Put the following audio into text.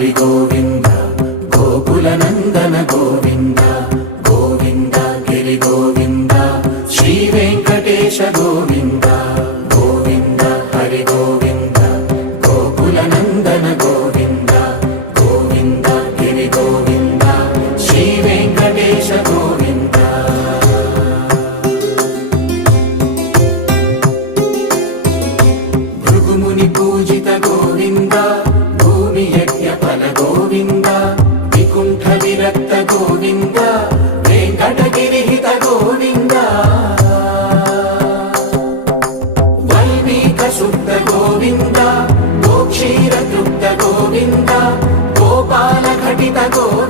హరి గోవింద గోకుల నందన గోవింద గోవింద గిరి గోవింద శ్రీ వెంకటేశ గోవింద గోవింద హరి గోవింద గోకుల నందన గోవింద గోవింద గిరి గోవింద శ్రీ వెంకటేశ గోవింద భృగుముని పూజిత గోవింద భూమి యజ్ఞ ఫల గోవింద వికుంఠ విరక్త గోవింద వెంకటగిరిహిత గోవింద వల్మీక శుద్ధ గోవింద గోక్షీర తృప్త గోవింద గోపాల ఘటిత గోవింద